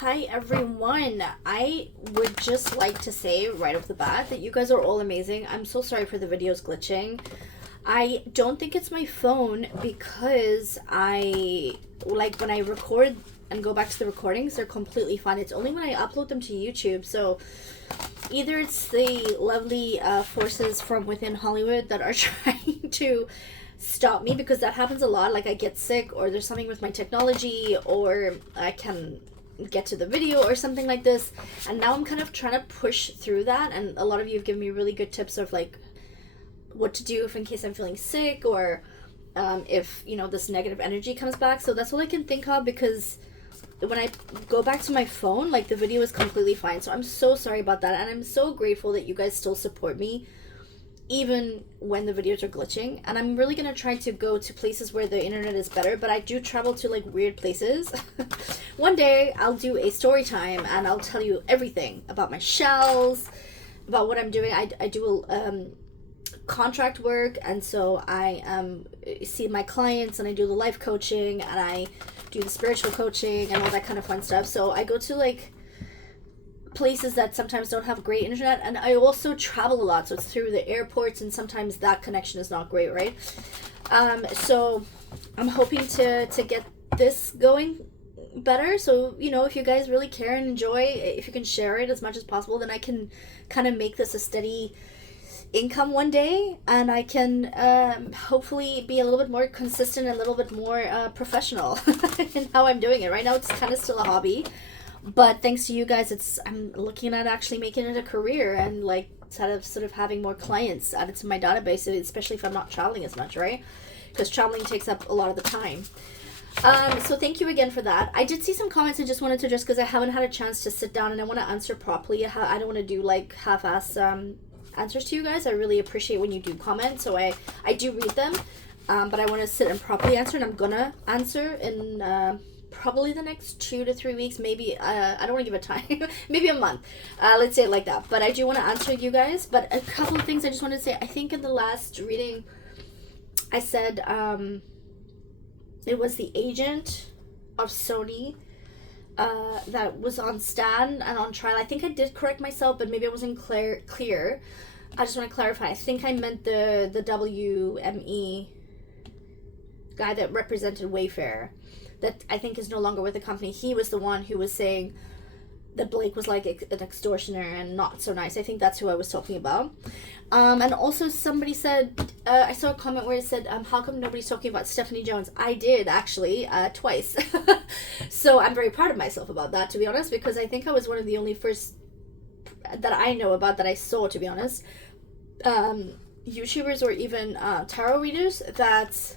Hi everyone. I would just like to say right off the bat that you guys are all amazing. I'm so sorry for the videos glitching. I don't think it's my phone because when I record and go back to the recordings, they're completely fine. It's only when I upload them to YouTube. So either it's the lovely forces from within Hollywood that are trying to stop me, because that happens a lot. Like I get sick, or there's something with my technology, or I can get to the video or something like this, and now I'm kind of trying to push through that. And a lot of you have given me really good tips of like what to do if in case I'm feeling sick, or if this negative energy comes back. So that's all I can think of, because when I go back to my phone, like the video is completely fine. So I'm so sorry about that, and I'm so grateful that you guys still support me even when the videos are glitching. And I'm really gonna try to go to places where the internet is better, but I do travel to like weird places. One day I'll do a story time and I'll tell you everything about my shells, about what I'm doing. I do contract work, and so I see my clients, and I do the life coaching, and I do the spiritual coaching and all that kind of fun stuff. So I go to like places that sometimes don't have great internet, and I also travel a lot, so it's through the airports, and sometimes that connection is not great, right? So I'm hoping to get this going better. So if you guys really care and enjoy, if you can share it as much as possible, then I can kind of make this a steady income one day, and I can hopefully be a little bit more consistent, a little bit more professional in how I'm doing it. Right now it's kind of still a hobby, but thanks to you guys, I'm looking at actually making it a career, and like sort of having more clients added to my database, especially if I'm not traveling as much, right? Because traveling takes up a lot of the time. So thank you again for that. I did see some comments I just wanted to address, because I haven't had a chance to sit down and I want to answer properly. I don't want to do like half-ass answers to you guys. I really appreciate when you do comment, so I do read them, but I want to sit and properly answer, and I'm gonna answer in probably the next 2 to 3 weeks, maybe. I don't want to give a time. Maybe a month, let's say it like that. But I do want to answer you guys. But a couple of things I just want to say. I think in the last reading I said it was the agent of Sony that was on stand and on trial. I think I did correct myself, but maybe I wasn't clear. I just want to clarify. I think I meant the WME guy that represented Wayfair, that I think is no longer with the company. He was the one who was saying that Blake was like an extortioner and not so nice. I think that's who I was talking about. And also somebody said, I saw a comment where it said, how come nobody's talking about Stephanie Jones? I did, actually, twice. So I'm very proud of myself about that, to be honest, because I think I was one of the only first that I know about, that I saw, to be honest, YouTubers or even tarot readers that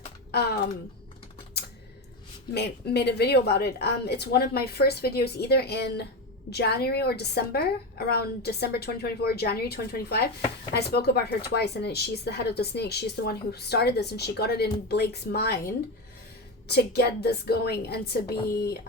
made a video about it. It's one of my first videos, either in January or December, around December 2024, January 2025. I spoke about her twice, and she's the head of the snake. She's the one who started this, and she got it in Blake's mind to get this going, and to be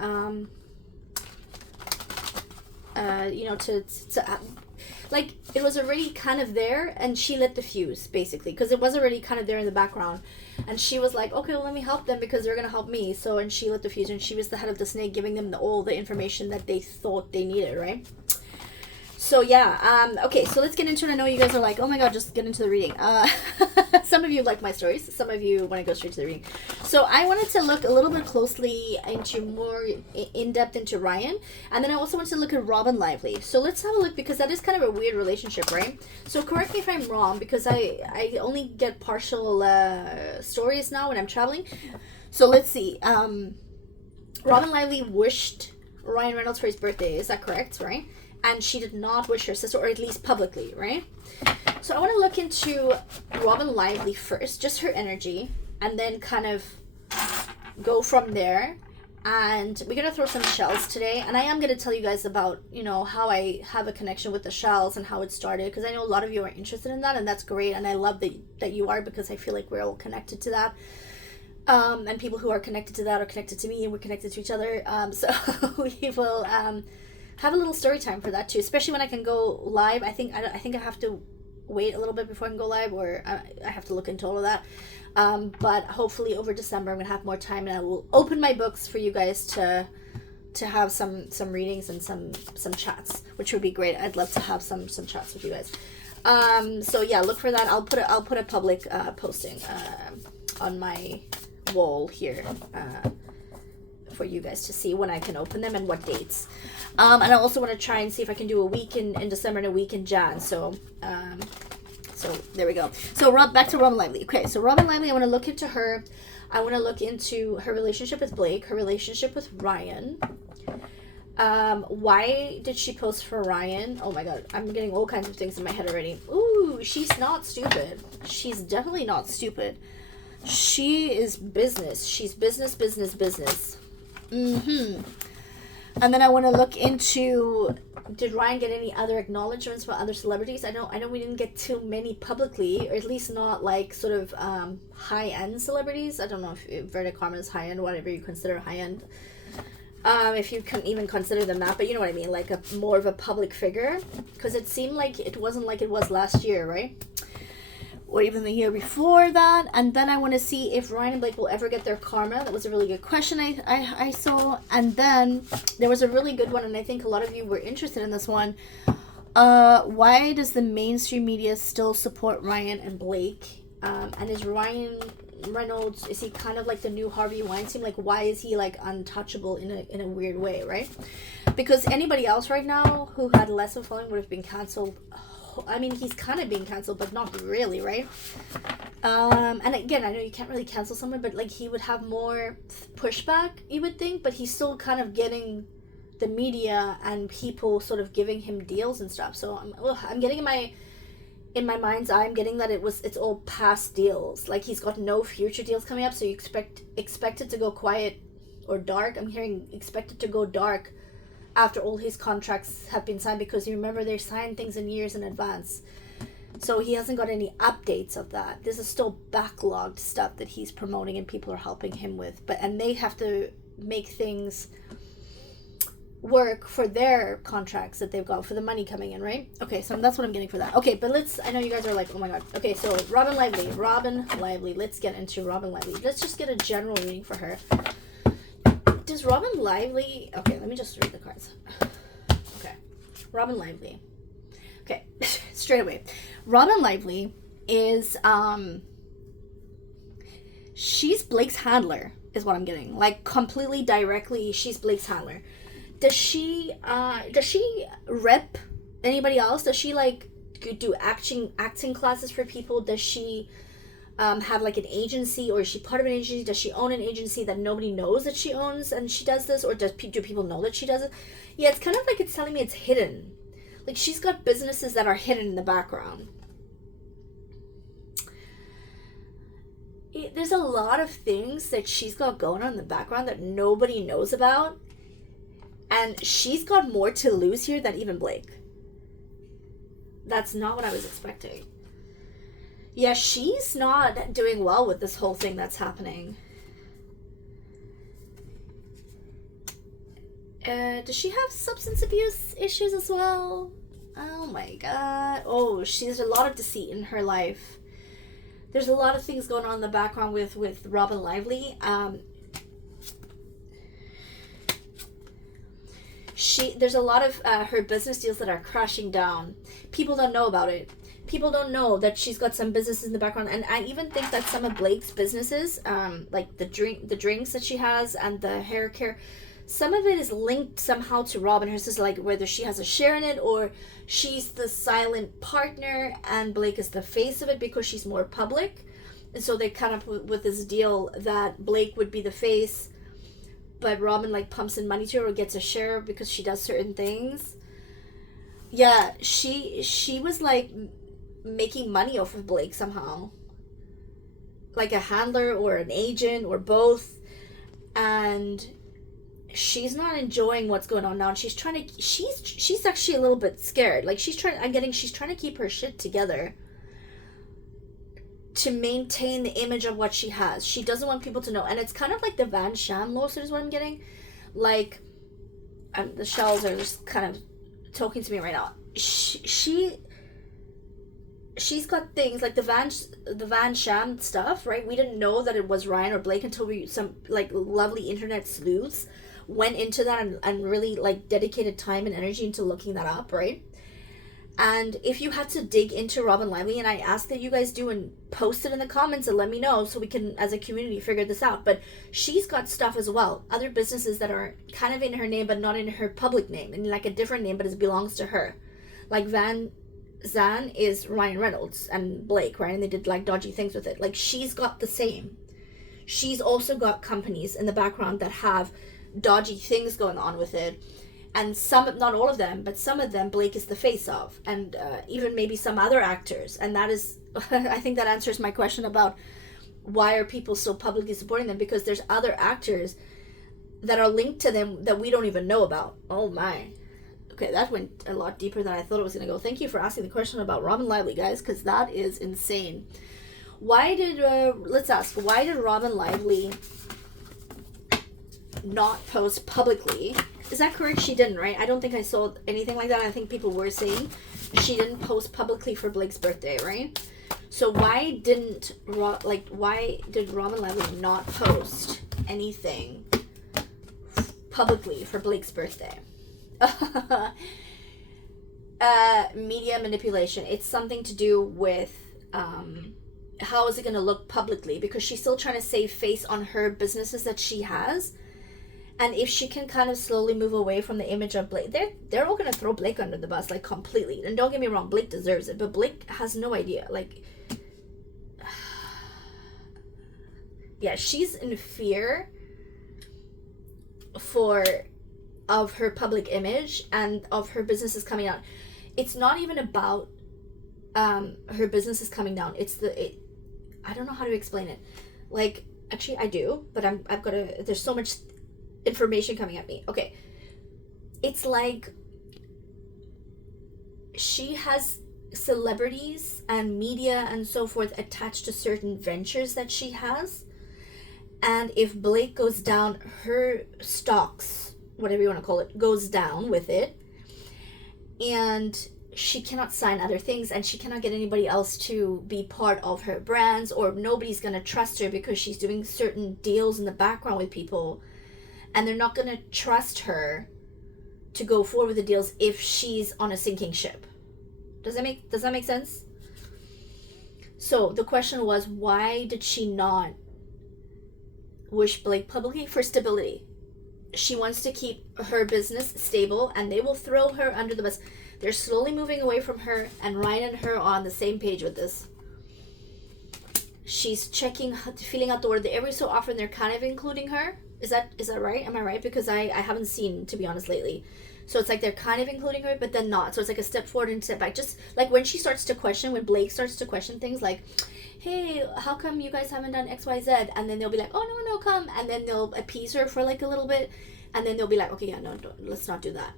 like, it was already kind of there, and she lit the fuse, basically, because it was already kind of there in the background. And she was like, okay, well, let me help them because they're going to help me. So, and she lit the fuse, and she was the head of the snake, giving them all the information that they thought they needed, right? So, yeah. Okay, so let's get into it. I know you guys are like, oh my god, just get into the reading. Some of you like my stories. Some of you want to go straight to the reading. So, I wanted to look a little bit closely into more in-depth into Ryan. And then I also wanted to look at Robyn Lively. So, let's have a look, because that is kind of a weird relationship, right? So, correct me if I'm wrong, because I only get partial stories now when I'm traveling. So, let's see. Robyn Lively wished Ryan Reynolds for his birthday. Is that correct, right? And she did not wish her sister, or at least publicly, right? So I want to look into Robyn Lively first, just her energy, and then kind of go from there. And we're going to throw some shells today. And I am going to tell you guys about, how I have a connection with the shells and how it started, because I know a lot of you are interested in that, and that's great. And I love that you are, because I feel like we're all connected to that. And people who are connected to that are connected to me, and we're connected to each other. So we will have a little story time for that too, especially when I can go live. I think I have to wait a little bit before I can go live, or I have to look into all of that. But hopefully over December I'm gonna have more time, and I will open my books for you guys to to have some readings and some chats, which would be great. I'd love to have some chats with you guys. So yeah, look for that. I'll put a public posting on my wall here for you guys to see when I can open them and what dates. And I also want to try and see if I can do a week in December and a week in Jan. So there we go. So back to Robyn Lively. Okay, so Robyn Lively, I want to look into her. I want to look into her relationship with Blake, her relationship with Ryan. Why did she post for Ryan? Oh my god, I'm getting all kinds of things in my head already. Ooh, she's not stupid. She's definitely not stupid. She is business. She's business. And then I want to look into, did Ryan get any other acknowledgements from other celebrities? I know we didn't get too many publicly, or at least not like sort of high-end celebrities. I don't know if Verda Carmen is high-end, whatever you consider high-end. If you can even consider them that, but you know what I mean, like a more of a public figure, because it seemed like it wasn't like it was last year, right? Or even the year before that. And then I want to see if Ryan and Blake will ever get their karma. That was a really good question I saw. And then there was a really good one, and I think a lot of you were interested in this one. Why does the mainstream media still support Ryan and Blake? And is Ryan Reynolds, is he kind of like the new Harvey Weinstein? Like, why is he like untouchable in a weird way, right? Because anybody else right now who had less of a following would have been canceled. I mean, he's kind of being canceled, but not really, right? And again, I know you can't really cancel someone, but like he would have more pushback, you would think, but he's still kind of getting the media and people sort of giving him deals and stuff. So I'm getting in my mind's eye, I'm getting that it's all past deals. Like he's got no future deals coming up, so you expect it to go quiet or dark. I'm hearing expect it to go dark after all his contracts have been signed, because you remember they signed things in years in advance. So he hasn't got any updates of that. This is still backlogged stuff that he's promoting and people are helping him with. And they have to make things work for their contracts that they've got for the money coming in, right? Okay, so that's what I'm getting for that. Okay, but I know you guys are like, oh my god. Okay, so Robyn Lively. Let's get into Robyn Lively. Let's just get a general reading for her. Does Robyn Lively... Okay, let me just read the cards. Okay. Robyn Lively. Okay, straight away. Robyn Lively is... she's Blake's handler, is what I'm getting. Like, completely directly, she's Blake's handler. Does she rep anybody else? Does she, like, do acting classes for people? Does she... have like an agency, or is she part of an agency? Does she own an agency that nobody knows that she owns and she does this, or do people know that she does it? Yeah, it's kind of like it's telling me it's hidden. Like she's got businesses that are hidden in the background. There's a lot of things that she's got going on in the background that nobody knows about, and she's got more to lose here than even Blake. That's not what I was expecting. Yeah, she's not doing well with this whole thing that's happening. Does she have substance abuse issues as well? Oh my god. Oh, there's a lot of deceit in her life. There's a lot of things going on in the background with Robyn Lively. There's a lot of her business deals that are crashing down. People don't know about it. People don't know that she's got some businesses in the background, and I even think that some of Blake's businesses, like the drinks that she has and the hair care, some of it is linked somehow to Robyn. Hers is like whether she has a share in it or she's the silent partner and Blake is the face of it because she's more public. And so they come up with this deal that Blake would be the face, but Robyn like pumps in money to her or gets a share because she does certain things. Yeah, she was like making money off of Blake somehow, like a handler or an agent or both, and she's not enjoying what's going on now, and she's actually a little bit scared. Like she's trying to keep her shit together to maintain the image of what she has. She doesn't want people to know, and it's kind of like the Van Sham lawsuit is what I'm getting. Like the shells are just kind of talking to me right now. She's got things like the Van Sham stuff, right? We didn't know that it was Ryan or Blake until some like lovely internet sleuths went into that and really like dedicated time and energy into looking that up, right? And if you had to dig into Robyn Lively, and I ask that you guys do and post it in the comments and let me know so we can, as a community, figure this out. But she's got stuff as well. Other businesses that are kind of in her name, but not in her public name. And like a different name, but it belongs to her. Like Zan is Ryan Reynolds and Blake, right? And they did like dodgy things with it. Like she's got the same. She's also got companies in the background that have dodgy things going on with it. And some, not all of them, but some of them Blake is the face of, and even maybe some other actors. And that is, I think that answers my question about why are people so publicly supporting them, because there's other actors that are linked to them that we don't even know about. Oh my. Okay, that went a lot deeper than I thought it was going to go. Thank you for asking the question about Robyn Lively, guys, because that is insane. Why did, let's ask, why did Robyn Lively not post publicly? Is that correct? She didn't, right? I don't think I saw anything like that. I think people were saying she didn't post publicly for Blake's birthday, right? So why did Robyn Lively not post anything publicly for Blake's birthday? Media manipulation. It's something to do with how is it going to look publicly, because she's still trying to save face on her businesses that she has. And if she can kind of slowly move away from the image of Blake, they're all going to throw Blake under the bus, like, completely. And don't get me wrong, Blake deserves it, but Blake has no idea. Like, yeah, she's in fear of her public image and of her businesses coming out. It's not even about her businesses coming down. I don't know how to explain it. Like, actually, I do, but I've got to. There's so much information coming at me. Okay, it's like she has celebrities and media and so forth attached to certain ventures that she has, and if Blake goes down, her stocks, whatever you want to call it, goes down with it, and she cannot sign other things, and she cannot get anybody else to be part of her brands, or nobody's going to trust her because she's doing certain deals in the background with people, and they're not going to trust her to go forward with the deals if she's on a sinking ship. Does that make sense? So the question was, why did she not wish Blake publicly? For stability. She wants to keep her business stable, and they will throw her under the bus. They're slowly moving away from her, and Ryan and her are on the same page with this. She's feeling out the word. Every so often they're kind of including her. Is that right? Am I right? Because I haven't seen, to be honest, lately. So it's like they're kind of including her, but then not. So it's like a step forward and a step back. Just like when she starts to question, when Blake starts to question things like, hey, how come you guys haven't done X, Y, Z? And then they'll be like, oh, no, come. And then they'll appease her for like a little bit. And then they'll be like, okay, yeah, no, let's not do that.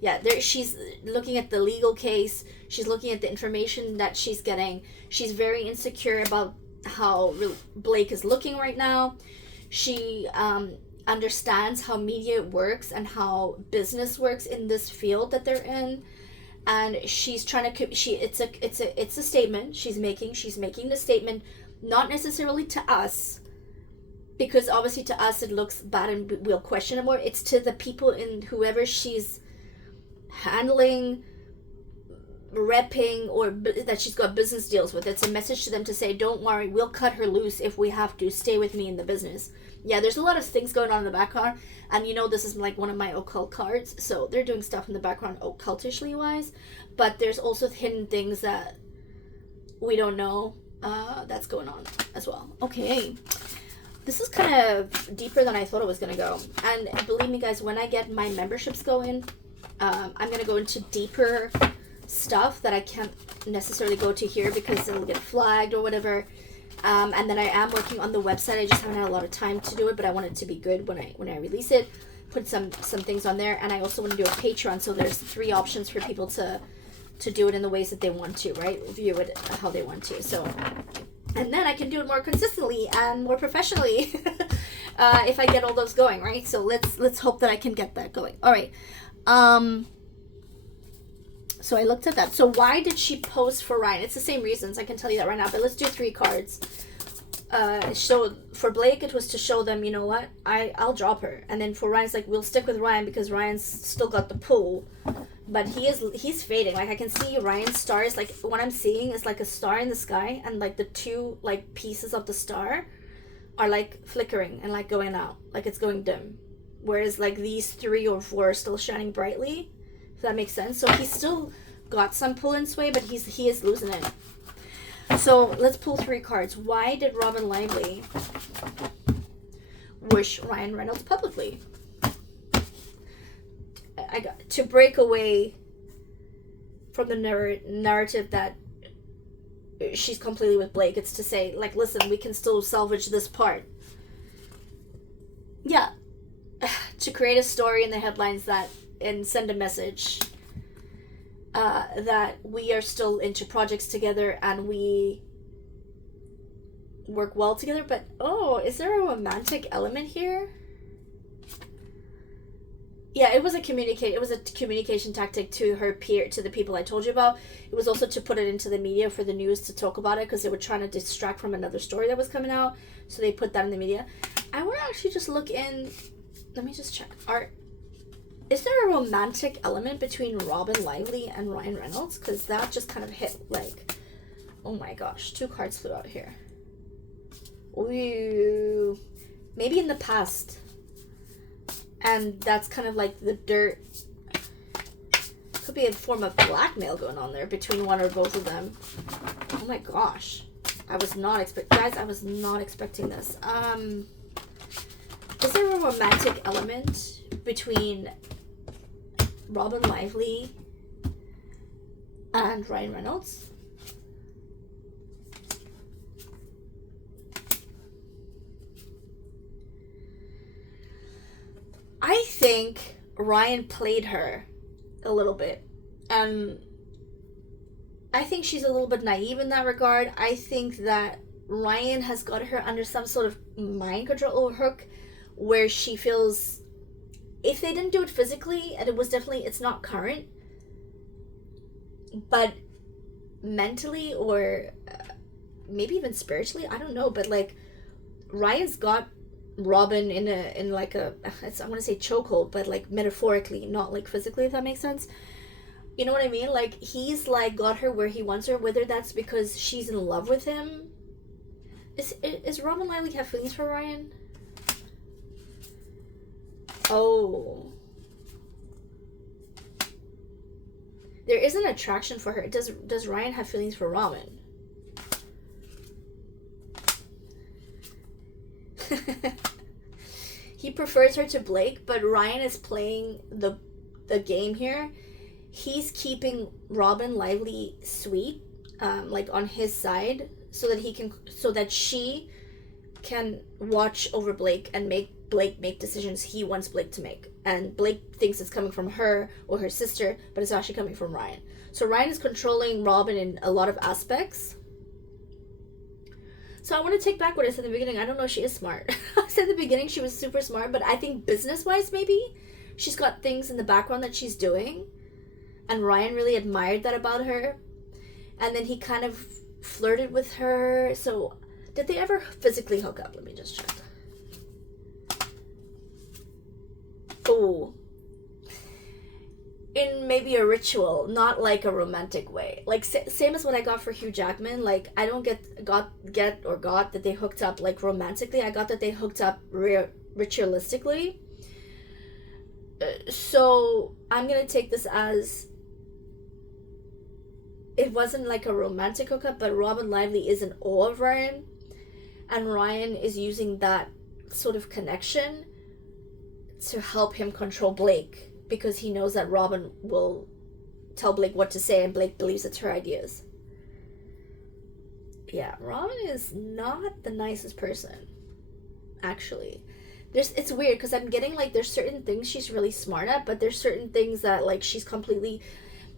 Yeah, she's looking at the legal case. She's looking at the information that she's getting. She's very insecure about how Blake is looking right now. She understands how media works and how business works in this field that they're in, and she's trying to. It's a statement she's making. She's making the statement not necessarily to us, because obviously to us it looks bad and we'll question it more. It's to the people in whoever she's handling, repping, or that she's got business deals with. It's a message to them to say, don't worry, we'll cut her loose if we have to. Stay with me in the business. Yeah, there's a lot of things going on in the background, and this is like one of my occult cards, so they're doing stuff in the background occultishly wise, but there's also hidden things that we don't know that's going on as well. Okay, this is kind of deeper than I thought it was going to go, and believe me guys, when I get my memberships going, I'm going to go into deeper stuff that I can't necessarily go to here because it'll get flagged or whatever. And then I am working on the website. I just haven't had a lot of time to do it, but I want it to be good when I release it. Put some things on there, and I also want to do a Patreon. So there's 3 options for people to do it in the ways that they want to, right? View it how they want to. So, and then I can do it more consistently and more professionally if I get all those going, right? So let's hope that I can get that going. All right. So I looked at that. So why did she post for Ryan? It's the same reasons. I can tell you that right now. But let's do 3 cards. So for Blake, it was to show them, you know what, I'll drop her. And then for Ryan's like, we'll stick with Ryan because Ryan's still got the pull. But he's fading. Like, I can see Ryan's stars. Like, what I'm seeing is like a star in the sky, and like the two like pieces of the star are like flickering and like going out, like it's going dim. Whereas like these 3 or 4 are still shining brightly. If that makes sense. So he's still got some pull and sway, but he is losing it. So let's pull 3 cards. Why did Robyn Lively wish Ryan Reynolds publicly? I got to break away from the narrative that she's completely with Blake. It's to say, like, listen, we can still salvage this part. Yeah. To create a story in the headlines and send a message that we are still into projects together and we work well together. But, is there a romantic element here? Yeah, it was a communication tactic to her peer, to the people I told you about. It was also to put it into the media for the news to talk about it, because they were trying to distract from another story that was coming out. So they put that in the media. I want to actually just look in. Let me just check. Is there a romantic element between Robyn Lively and Ryan Reynolds? Because that just kind of hit like, oh my gosh, 2 cards flew out here. Ooh, maybe in the past. And that's kind of like the dirt. Could be a form of blackmail going on there between one or both of them. Oh my gosh. I was not expecting this. Is there a romantic element between Robyn Lively and Ryan Reynolds? I think Ryan played her a little bit. I think she's a little bit naive in that regard. I think that Ryan has got her under some sort of mind control hook where she feels, if they didn't do it physically, and it's not current, but mentally or maybe even spiritually, I don't know, but like Ryan's got Robyn in like I want to say chokehold, but like metaphorically, not like physically, if that makes sense. You know what I mean? Like, he's like got her where he wants her, whether that's because she's in love with him. Is Robyn Lively have feelings for Ryan? Oh, there is an attraction for her. Does Ryan have feelings for Robyn? He prefers her to Blake, but Ryan is playing the game here. He's keeping Robyn Lively sweet, like on his side, so that she can watch over Blake and make Blake make decisions he wants Blake to make. And Blake thinks it's coming from her or her sister, but it's actually coming from Ryan. So Ryan is controlling Robyn in a lot of aspects. So I want to take back what I said in the beginning. I don't know if she is smart. I said in the beginning she was super smart, but I think business-wise maybe she's got things in the background that she's doing. And Ryan really admired that about her. And then he kind of flirted with her. So did they ever physically hook up? Let me just check. Oh. In maybe a ritual, not like a romantic way. Like same as what I got for Hugh Jackman. Like, I don't got that they hooked up like romantically. I got that they hooked up ritualistically. So I'm gonna take this as it wasn't like a romantic hookup, but Robyn Lively is in awe of Ryan, and Ryan is using that sort of connection to help him control Blake, because he knows that Robyn will tell Blake what to say and Blake believes it's her ideas. Yeah, Robyn is not the nicest person, actually. It's weird because I'm getting like there's certain things she's really smart at, but there's certain things that like she's completely,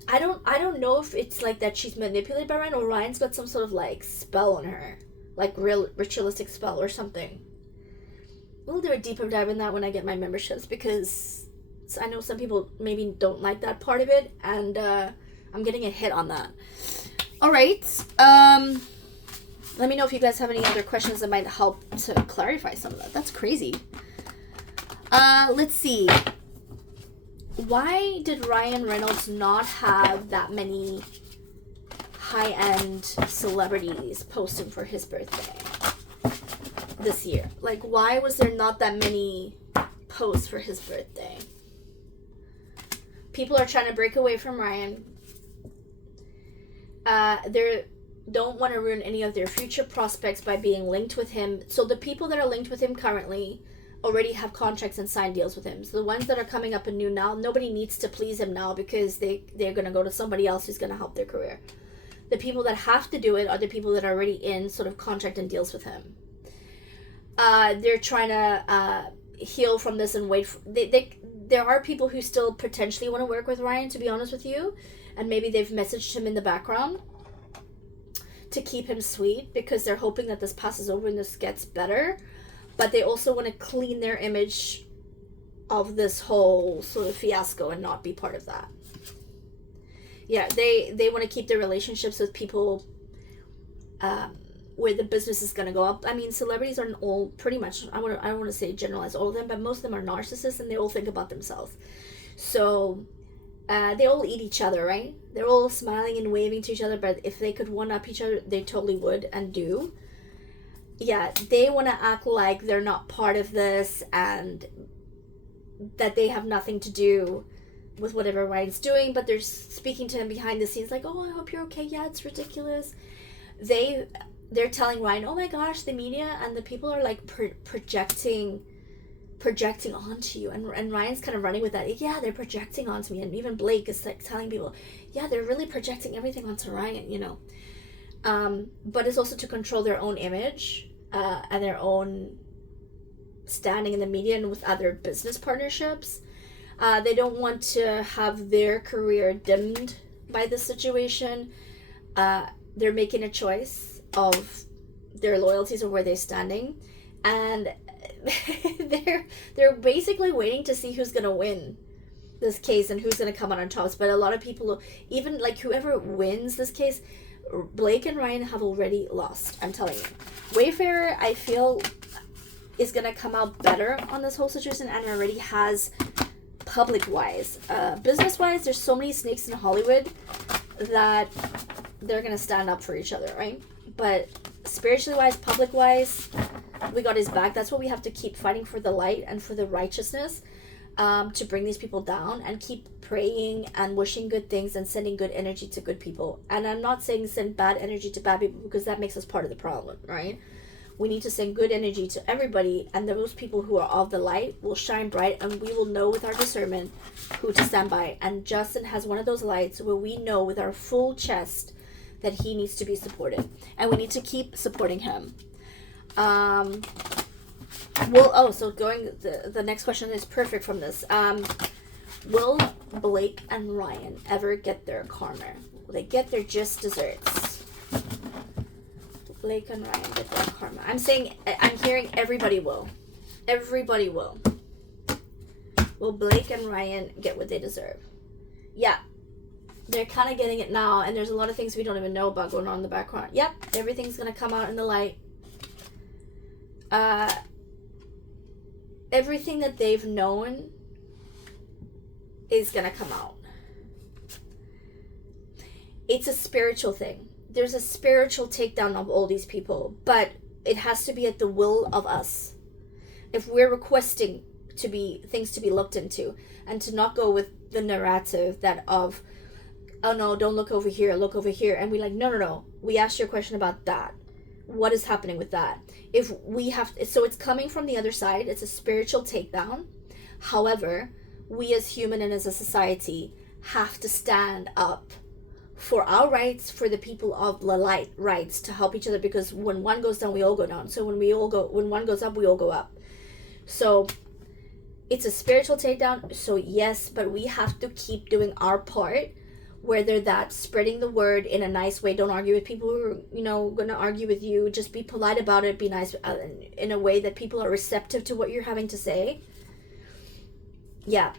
I don't know if it's like that she's manipulated by Ryan, or Ryan's got some sort of like spell on her, like real ritualistic spell or something. We'll do a deeper dive in that when I get my memberships, because I know some people maybe don't like that part of it, and I'm getting a hit on that. All right. Let me know if you guys have any other questions that might help to clarify some of that. That's crazy. Let's see. Why did Ryan Reynolds not have that many high-end celebrities posting for his birthday this year? Like, why was there not that many posts for his birthday? People are trying to break away from Ryan. They don't want to ruin any of their future prospects by being linked with him. So the people that are linked with him currently already have contracts and signed deals with him. So the ones that are coming up anew now, nobody needs to please him now because they're going to go to somebody else who's going to help their career. The people that have to do it are the people that are already in sort of contract and deals with him. They're trying to heal from this and wait. There are people who still potentially want to work with Ryan, to be honest with you. And maybe they've messaged him in the background to keep him sweet because they're hoping that this passes over and this gets better. But they also want to clean their image of this whole sort of fiasco and not be part of that. Yeah, they want to keep their relationships with people where the business is going to go up. I mean, celebrities are all pretty much, I don't want to say generalize all of them, but most of them are narcissists and they all think about themselves. So they all eat each other, right? They're all smiling and waving to each other, but if they could one-up each other, they totally would and do. Yeah, they want to act like they're not part of this and that they have nothing to do with whatever Ryan's doing, but they're speaking to him behind the scenes like, oh, I hope you're okay. Yeah, it's ridiculous. They're telling Ryan, oh my gosh, the media and the people are like projecting onto you, and Ryan's kind of running with that. Yeah, they're projecting onto me, and even Blake is like telling people, yeah, they're really projecting everything onto Ryan, you know. But it's also to control their own image and their own standing in the media and with other business partnerships. They don't want to have their career dimmed by this situation. They're making a choice of their loyalties or where they're standing, and they're basically waiting to see who's gonna win this case and who's gonna come out on top. But a lot of people, even like whoever wins this case, Blake and Ryan have already lost. I'm telling you, Wayfarer, I feel, is gonna come out better on this whole situation and already has. Public wise, business wise, there's so many snakes in Hollywood that they're gonna stand up for each other, right? But spiritually wise, public wise, we got his back. That's what we have to keep fighting for, the light and for the righteousness, to bring these people down, and keep praying and wishing good things and sending good energy to good people. And I'm not saying send bad energy to bad people because that makes us part of the problem, right? We need to send good energy to everybody, and those people who are of the light will shine bright, and we will know with our discernment who to stand by. And Justin has one of those lights where we know with our full chest that he needs to be supported, and we need to keep supporting him. So going, the next question is perfect from this. Will Blake and Ryan ever get their karma? Will they get their just desserts? Blake and Ryan get their karma. I'm hearing everybody will. Everybody will. Will Blake and Ryan get what they deserve? Yeah. They're kind of getting it now, and there's a lot of things we don't even know about going on in the background. Yep, everything's going to come out in the light. Everything that they've known is going to come out. It's a spiritual thing. There's a spiritual takedown of all these people, but it has to be at the will of us. If we're requesting things to be looked into, and to not go with the narrative that of, oh no, don't look over here, look over here, and we're like, no, we asked you a question about that. What is happening with that? So it's coming from the other side. It's a spiritual takedown. However, we as human and as a society have to stand up for our rights, for the people of the light rights, to help each other, because when one goes down, we all go down. So when one goes up, we all go up. So it's a spiritual takedown. So yes, but we have to keep doing our part, whether that's spreading the word in a nice way. Don't argue with people who are, going to argue with you. Just be polite about it. Be nice in a way that people are receptive to what you're having to say. Yeah.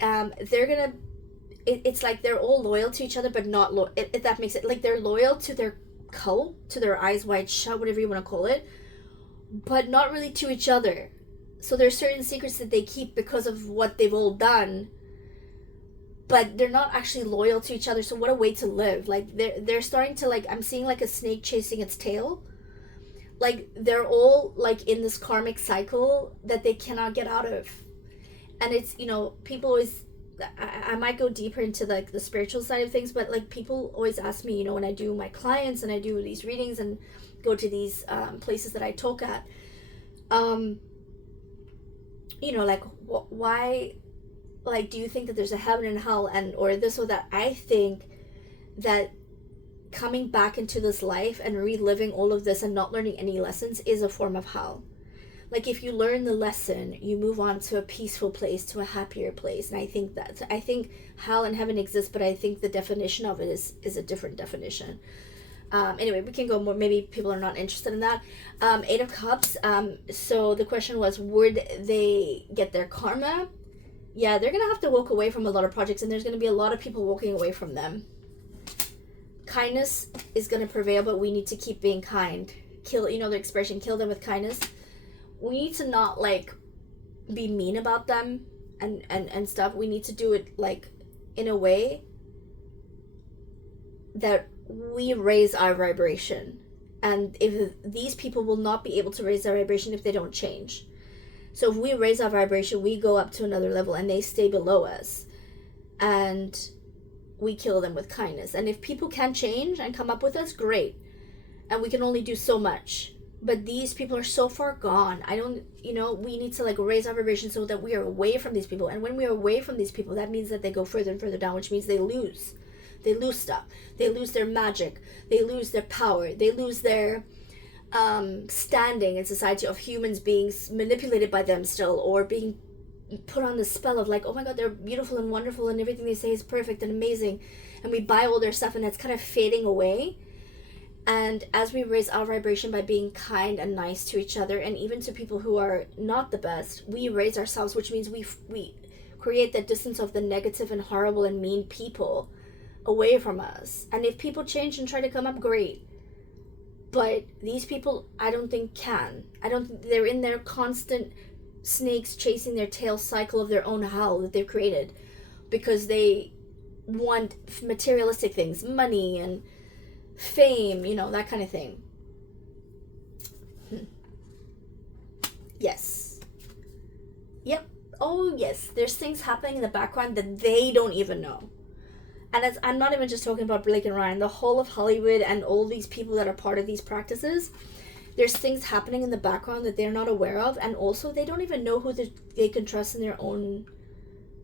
They're going to, it's like they're all loyal to each other, but not if that makes it, like they're loyal to their cult, to their eyes wide shut, whatever you want to call it, but not really to each other. So there's certain secrets that they keep because of what they've all done, but they're not actually loyal to each other. So what a way to live. Like they're starting to, like, I'm seeing like a snake chasing its tail. Like they're all like in this karmic cycle that they cannot get out of. And it's, you know, people always, I might go deeper into like the spiritual side of things, but like people always ask me, you know, when I do my clients and I do these readings and go to these places that I talk at, you know, like why, like, do you think that there's a heaven and hell and or this or that? I think that coming back into this life and reliving all of this and not learning any lessons is a form of hell. Like if you learn the lesson, you move on to a peaceful place, to a happier place. And I think hell and heaven exist, but I think the definition of it is a different definition. Anyway, we can go more. Maybe people are not interested in that. 8 of Cups. So the question was, would they get their karma? Yeah, they're going to have to walk away from a lot of projects, and there's going to be a lot of people walking away from them. Kindness is going to prevail, but we need to keep being kind. Kill, you know the expression, kill them with kindness. We need to not, like, be mean about them and stuff. We need to do it, like, in a way that we raise our vibration. And if these people will not be able to raise their vibration if they don't change. So if we raise our vibration, we go up to another level and they stay below us. And we kill them with kindness. And if people can change and come up with us, great. And we can only do so much. But these people are so far gone. We need to, like, raise our vibration so that we are away from these people. And when we are away from these people, that means that they go further and further down, which means they lose. They lose stuff. They lose their magic. They lose their power. They lose their standing in society of humans being manipulated by them still, or being put on the spell of, like, oh my god, they're beautiful and wonderful and everything they say is perfect and amazing. And we buy all their stuff and it's kind of fading away. And as we raise our vibration by being kind and nice to each other, and even to people who are not the best, we raise ourselves, which means we create that distance of the negative and horrible and mean people away from us. And if people change and try to come up, great. But these people, I don't think can. They're in their constant snakes chasing their tail cycle of their own hell that they've created, because they want materialistic things, money and fame, you know, that kind of thing. Yes. Yep. Oh yes, there's things happening in the background that they don't even know. And I'm not even just talking about Blake and Ryan, the whole of Hollywood and all these people that are part of these practices. There's things happening in the background that they're not aware of, and also they don't even know who they can trust in their own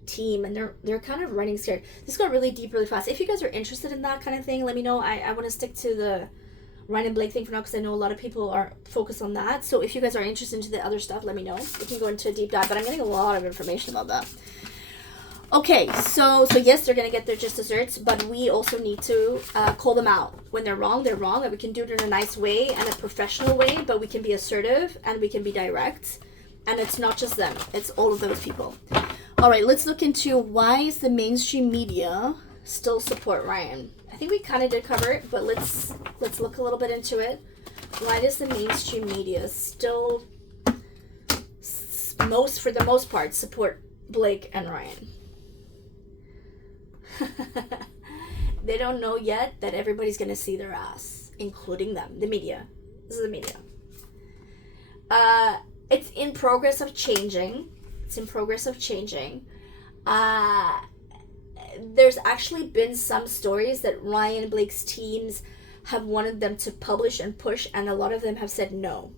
team, and they're kind of running scared. This got really deep really fast. If you guys are interested in that kind of thing, let me know. I want to stick to the Ryan and Blake thing for now, because I know a lot of people are focused on that. So if you guys are interested into the other stuff, let me know. We can go into a deep dive, but I'm getting a lot of information about that. Okay, so yes, they're gonna get their just desserts, but we also need to call them out when they're wrong. They're wrong, and we can do it in a nice way and a professional way, but we can be assertive and we can be direct. And it's not just them; it's all of those people. All right, let's look into why is the mainstream media still support Ryan. I think we kind of did cover it, but let's look a little bit into it. Why does the mainstream media still, for the most part, support Blake and Ryan? They don't know yet that everybody's going to see their ass, including them, the media. This is the media. It's in progress of changing. There's actually been some stories that Ryan and Blake's teams have wanted them to publish and push, and a lot of them have said no.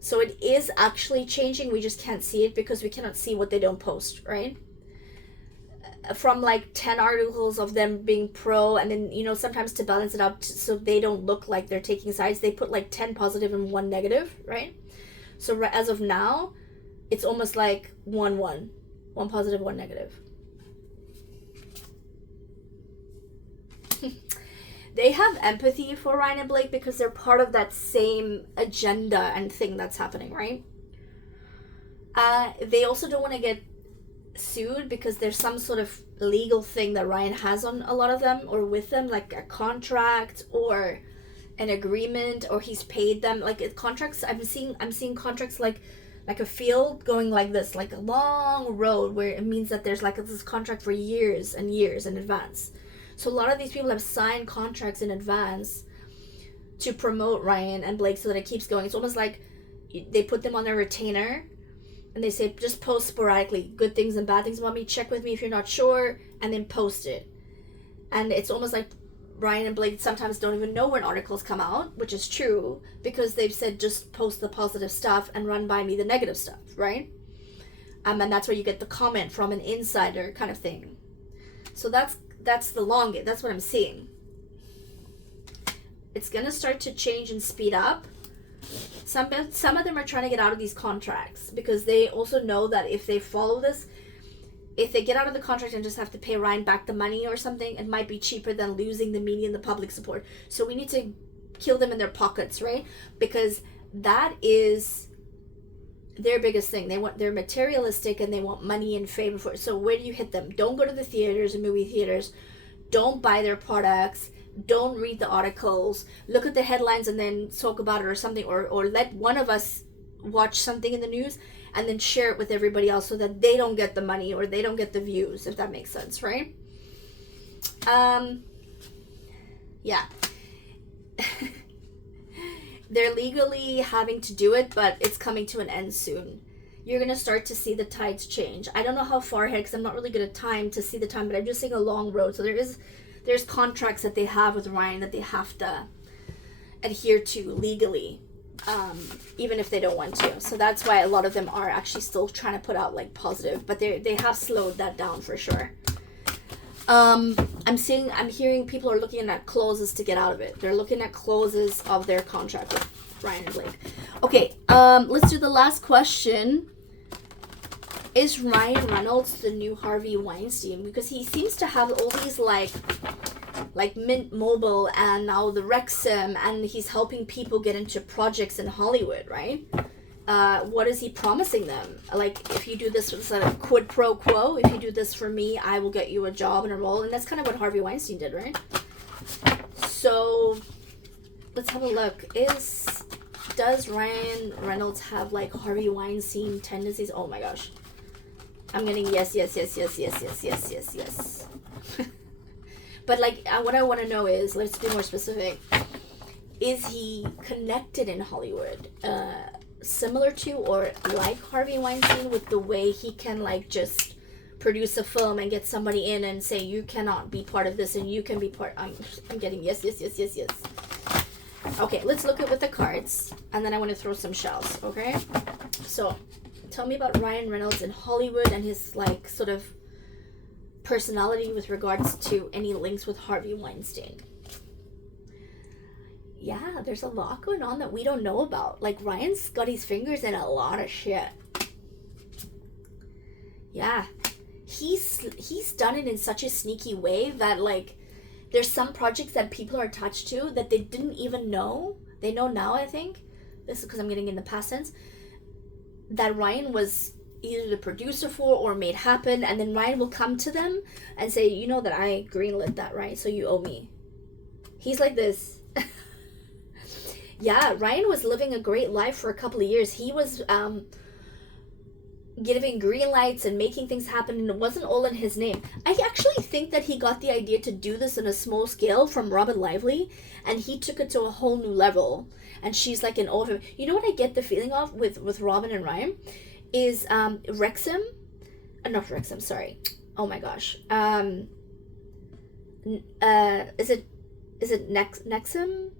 So it is actually changing. We just can't see it because we cannot see what they don't post, right? From like 10 articles of them being pro, and then, you know, sometimes to balance it out so they don't look like they're taking sides, they put like 10 positive and 1 negative, right? So as of now, it's almost like 1 positive, 1 negative. They have empathy for Ryan and Blake because they're part of that same agenda and thing that's happening, right? They also don't want to get sued because there's some sort of legal thing that Ryan has on a lot of them or with them, like a contract or an agreement, or he's paid them like contracts. I'm seeing contracts like a field going like this, like a long road where it means that there's like this contract for years and years in advance. So a lot of these people have signed contracts in advance to promote Ryan and Blake so that it keeps going. It's almost like they put them on their retainer and they say, just post sporadically, good things and bad things about me, check with me if you're not sure, and then post it. And it's almost like Ryan and Blake sometimes don't even know when articles come out, which is true, because they've said just post the positive stuff and run by me the negative stuff, right? And that's where you get the comment from an insider kind of thing. So that's the longest. That's what I'm seeing. It's gonna start to change and speed up. Some of them are trying to get out of these contracts because they also know that if they follow this, if they get out of the contract and just have to pay Ryan back the money or something, it might be cheaper than losing the media and the public support. So we need to kill them in their pockets, right? Because that is their biggest thing. They're materialistic and they want money and fame for it. So where do you hit them? Don't go to the theaters and movie theaters. Don't buy their products. Don't read the articles. Look at the headlines and then talk about it or something, or let one of us watch something in the news and then share it with everybody else so that they don't get the money or they don't get the views, if that makes sense, right? Yeah. They're legally having to do it, but it's coming to an end soon. You're going to start to see the tides change. I don't know how far ahead because I'm not really good at time to see the time, but I'm just seeing a long road. So there's contracts that they have with Ryan that they have to adhere to legally, even if they don't want to. So that's why a lot of them are actually still trying to put out like positive, but they have slowed that down for sure. I'm hearing people are looking at clauses to get out of it. They're looking at clauses of their contract with Ryan and Blake. Okay, let's do the last question. Is Ryan Reynolds the new Harvey Weinstein? Because he seems to have all these like Mint Mobile and now the Wrexham, and he's helping people get into projects in Hollywood, right? What is he promising them? Like, if you do this, it's like a quid pro quo. If you do this for me, I will get you a job and a role. And that's kind of what Harvey Weinstein did, right? So let's have a look. Does Ryan Reynolds have like Harvey Weinstein tendencies? Oh my gosh. I'm getting yes. But like, what I want to know is, let's be more specific. Is he connected in Hollywood? Similar to or like Harvey Weinstein, with the way he can like just produce a film and get somebody in and say, you cannot be part of this and you can be part. I'm getting yes. Okay, let's look at with the cards, and then I want to throw some shells. Okay, so tell me about Ryan Reynolds in Hollywood and his like sort of personality with regards to any links with Harvey Weinstein. Yeah, there's a lot going on that we don't know about. Like, Ryan's got his fingers in a lot of shit. Yeah, he's done it in such a sneaky way that like there's some projects that people are attached to that they didn't even know. They know now, I think. This is because I'm getting in the past tense. That Ryan was either the producer for or made happen, and then Ryan will come to them and say, you know that I greenlit that, right? So you owe me. He's like this. Yeah, Ryan was living a great life for a couple of years. He was giving green lights and making things happen, and it wasn't all in his name. I actually think that he got the idea to do this on a small scale from Robyn Lively, and he took it to a whole new level. And she's like an over. You know what I get the feeling of with Robyn and Ryan is Wrexham, not Wrexham. Sorry. Oh my gosh. Is it Nexham?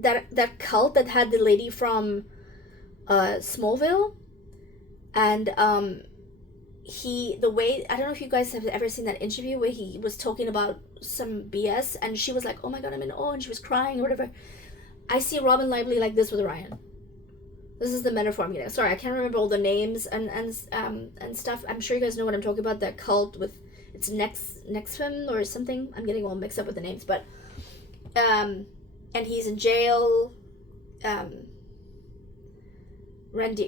That cult that had the lady from Smallville, and I don't know if you guys have ever seen that interview where he was talking about some BS and she was like, oh my god, I'm in awe, and she was crying or whatever. I see Robyn Lively like this with Ryan. This is the metaphor I'm getting. Sorry, I can't remember all the names and stuff. I'm sure you guys know what I'm talking about. That cult with it's Nexfem or something. I'm getting all mixed up with the names, but and he's in jail.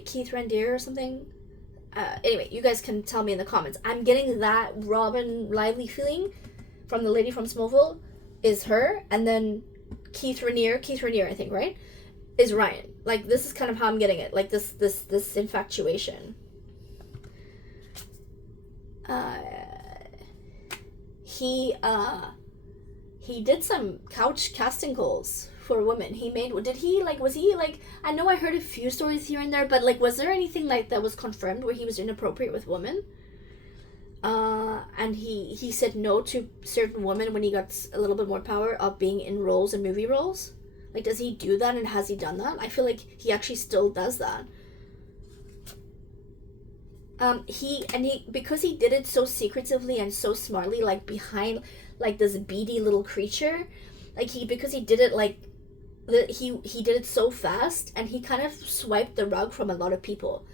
Keith Rendier or something. Anyway, you guys can tell me in the comments. I'm getting that Robyn Lively feeling from the lady from Smallville is her, and then Keith Raniere, I think, right, is Ryan. Like, this is kind of how I'm getting it. Like, this infatuation. He did some couch casting calls for women. I know I heard a few stories here and there, but like, was there anything like that was confirmed where he was inappropriate with women? And he said no to certain women when he got a little bit more power of being in roles and movie roles. Like, does he do that, and has he done that? I feel like he actually still does that. Because he did it so secretively and so smartly, like behind like this beady little creature, like because he did it like he did it so fast, and he kind of swiped the rug from a lot of people.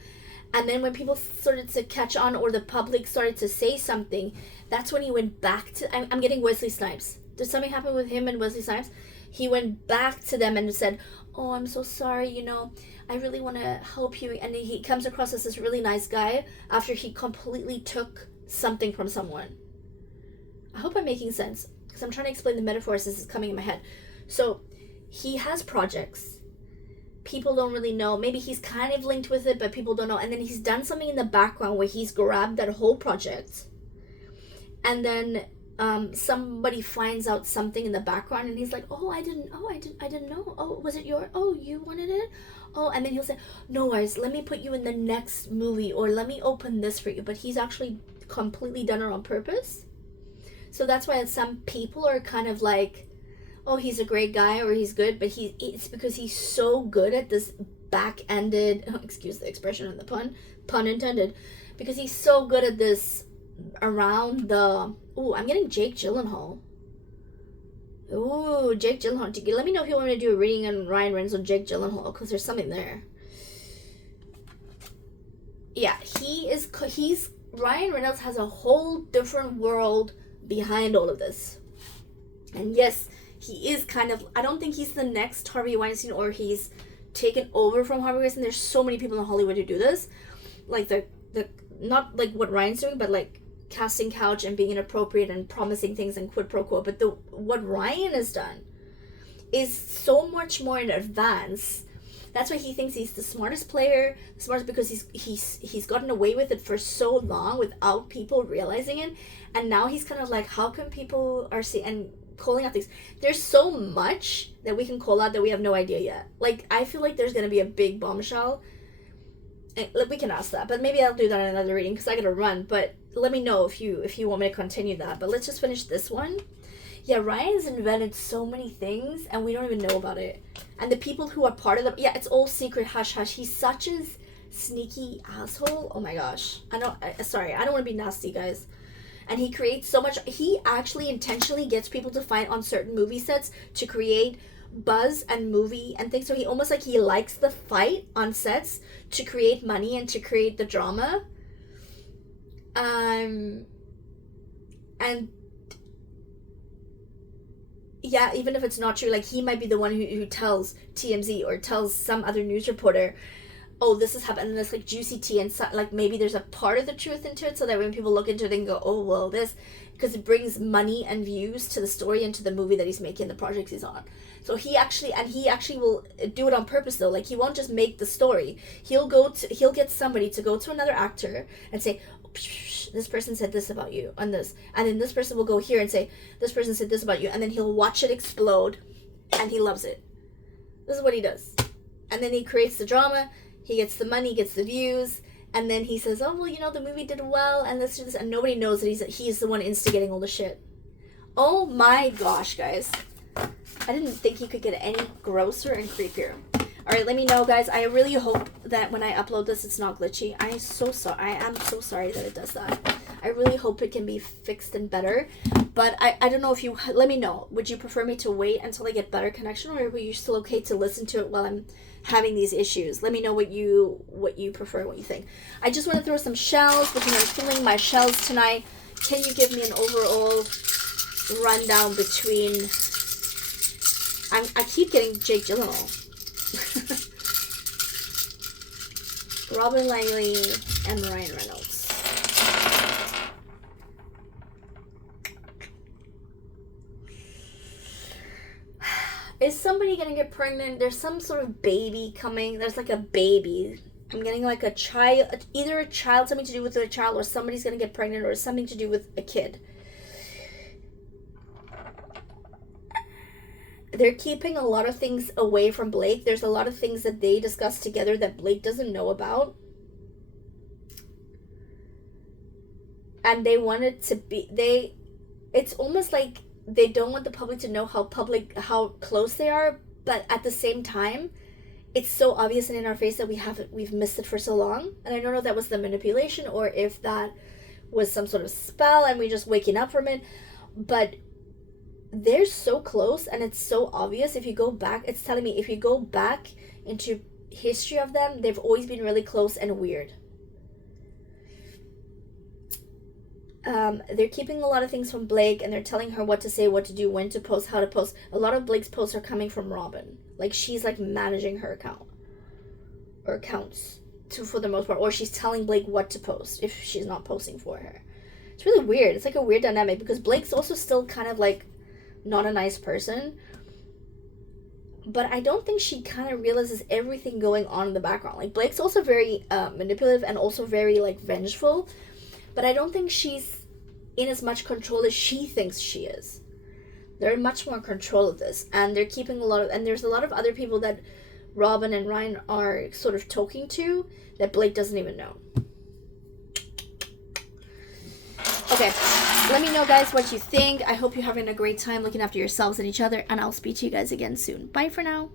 And then when people started to catch on, or the public started to say something, that's when he went back to, I'm getting Wesley Snipes. Did something happen with him and Wesley Snipes? He went back to them and said, oh, I'm so sorry, you know, I really want to help you. And he comes across as this really nice guy after he completely took something from someone. I hope I'm making sense, because I'm trying to explain the metaphors. This is coming in my head. So he has projects. People don't really know. Maybe he's kind of linked with it, but people don't know. And then he's done something in the background where he's grabbed that whole project. And then somebody finds out something in the background, and he's like, I didn't know. Oh, was it you wanted it? Oh, and then he'll say, no worries, let me put you in the next movie, or let me open this for you. But he's actually completely done it on purpose. So that's why some people are kind of like, oh, he's a great guy, or he's good, but it's because he's so good at this back-ended, excuse the expression and the pun intended, because he's so good at this around the, I'm getting Jake Gyllenhaal. Jake Gyllenhaal. Let me know if you want me to do a reading on Ryan Reynolds or Jake Gyllenhaal, because there's something there. Yeah, Ryan Reynolds has a whole different world behind all of this. And yes, he is kind of, I don't think he's the next Harvey Weinstein, or he's taken over from Harvey Weinstein. There's so many people in Hollywood who do this. Like the not like what Ryan's doing, but like casting couch and being inappropriate and promising things and quid pro quo. But what Ryan has done is so much more in advance. That's why he thinks he's the smartest player, because he's gotten away with it for so long without people realizing it. And now he's kind of like, how come people are seeing and calling out things? There's so much that we can call out that we have no idea yet. Like, I feel like there's going to be a big bombshell. And we can ask that, but maybe I'll do that in another reading, because I gotta run. But let me know if you want me to continue that. But let's just finish this one. Yeah, Ryan's invented so many things, and we don't even know about it. And the people who are part of them, yeah, it's all secret, hush hush. He's such a sneaky asshole. Oh my gosh. Sorry, I don't want to be nasty, guys. And he creates so much. He actually intentionally gets people to fight on certain movie sets to create buzz and movie and things. So he almost like he likes the fight on sets to create money and to create the drama. And yeah, even if it's not true, like, he might be the one who tells TMZ or tells some other news reporter, oh, this has happened, and this like juicy tea, and so, like, maybe there's a part of the truth into it, so that when people look into it, they can go, oh, well, this, because it brings money and views to the story and to the movie that he's making, the projects he's on. So he actually will do it on purpose, though. Like, he won't just make the story. He'll get somebody to go to another actor and say, this person said this about you on this, and then this person will go here and say, this person said this about you, and then he'll watch it explode, and he loves it. This is what he does. And then he creates the drama, he gets the money, gets the views, and then he says, oh, well, you know, the movie did well, and this, and nobody knows that he's the one instigating all the shit. Oh my gosh, guys. I didn't think he could get any grosser and creepier. Alright, let me know, guys. I really hope that when I upload this, it's not glitchy. I am so sorry that it does that. I really hope it can be fixed and better. But I don't know if you... Let me know. Would you prefer me to wait until I get better connection, or were you still okay to listen to it while I'm having these issues? Let me know what you prefer, what you think. I just want to throw some shells because I'm filling my shells tonight. Can you give me an overall rundown between... I keep getting Jake Gyllenhaal. Robyn Lively and Ryan Reynolds. Is somebody gonna get pregnant? There's some sort of baby coming. There's like a baby. I'm getting like a child, either a child, something to do with a child, or somebody's gonna get pregnant, or something to do with a kid. They're keeping a lot of things away from Blake. There's a lot of things that they discuss together that Blake doesn't know about. And they want it to be, it's almost like they don't want the public to know how close they are, but at the same time, it's so obvious and in our face that we've missed it for so long. And I don't know if that was the manipulation or if that was some sort of spell and we just waking up from it, but they're so close and it's so obvious. If you go back, it's telling me if you go back into history of them, they've always been really close and weird. They're keeping a lot of things from Blake, and they're telling her what to say, what to do, when to post, how to post. A lot of Blake's posts are coming from Robyn. Like, she's like managing her account or accounts for the most part, or she's telling Blake what to post if she's not posting for her. It's really weird. It's like a weird dynamic because Blake's also still kind of like not a nice person, but I don't think she kind of realizes everything going on in the background. Like, Blake's also very manipulative and also very like vengeful, but I don't think she's in as much control as she thinks she is. They're much more in control of this, and they're keeping a lot of, and there's a lot of other people that Robyn and Ryan are sort of talking to that Blake doesn't even know. Okay, let me know, guys, what you think. I hope you're having a great time looking after yourselves and each other, and I'll speak to you guys again soon. Bye for now.